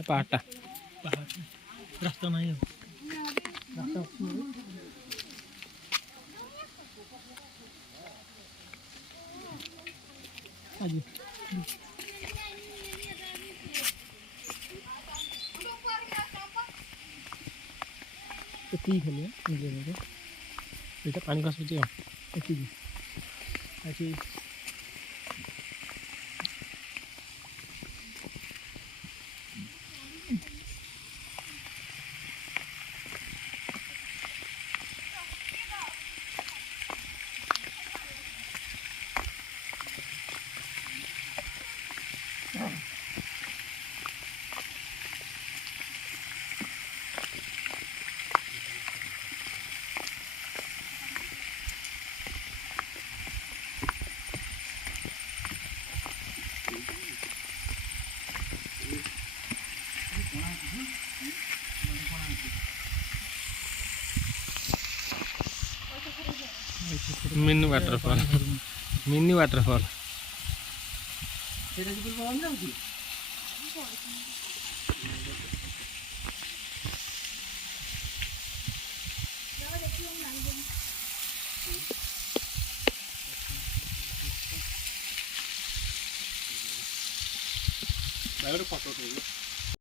ପାହାଡ଼ଟା ରାସ୍ତା ନାହିଁ ରାସ୍ତା ଆଜି ଏତିକି ଖାଲି ନିଜେ ନିଜେ ଏଇଟା ପାଣି ଖସୁଛି ଆଉ ଏତିକି ଆଜି mini waterfall mini waterfall photo